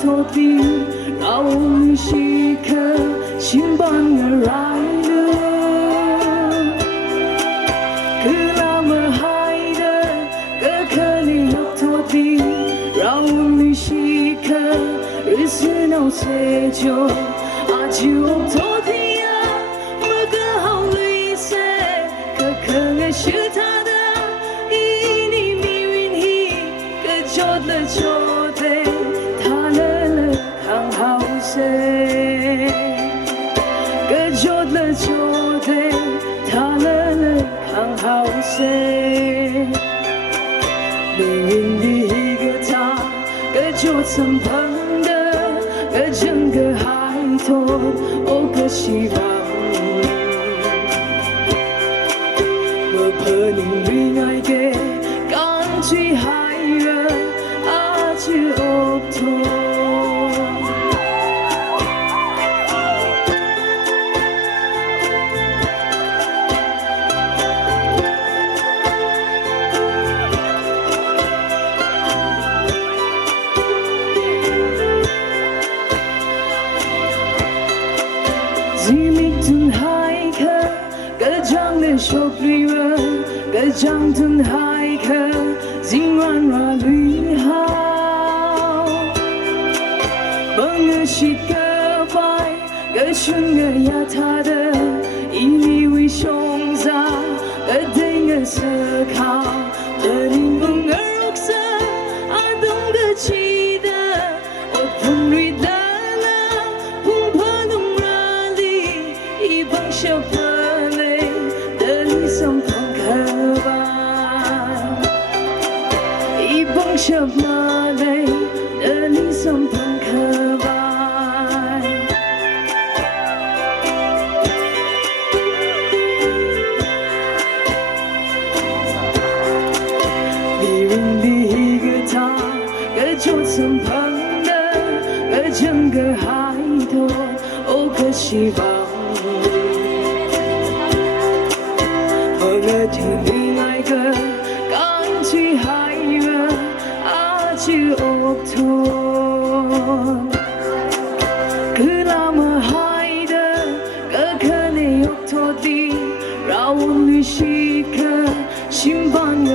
โทษดีเราไม่ใช่แค่ชิมบังอะไรเลยคือเราไม่ให้เดินก็แค่ได้ยกโทษดีเราไม่ใช่แค่หรือ是那些就อาจจะยกโทษดีเมื่อก็好了一些可可爱是他的一你命运一个做了错对他了看好谁个做了错对他了看好谁命运的一个他个就曾碰的个整个海头哦个希望我怕你恋爱嘅感觉还热阿就恶痛ที่มีทุนหายเคก็จังได้โชคดีว่าก็จังทุนหายเคสิ่งวันราลีหาบางเงชิกไปก็ชุนเงยาท่าเดอีลีวิชงซาก็ได้เงเสขาวเธอนิ่งบงรักษาอาดงก็ชีดาอดทนด้วยดานาพุ่งพาดงราลีอีบังเชฟเลเดลิสัมพังคาบาอีบังเชฟมาเลเดลิสัมพังคาบา就曾碰的个整个海头哦个希望我个听另外个感觉还热อาจจะอดทนคือเราไม่ให้เดินก็แค่ได้ยกโทษดีเราไม่ใช่แค่ชิมบัง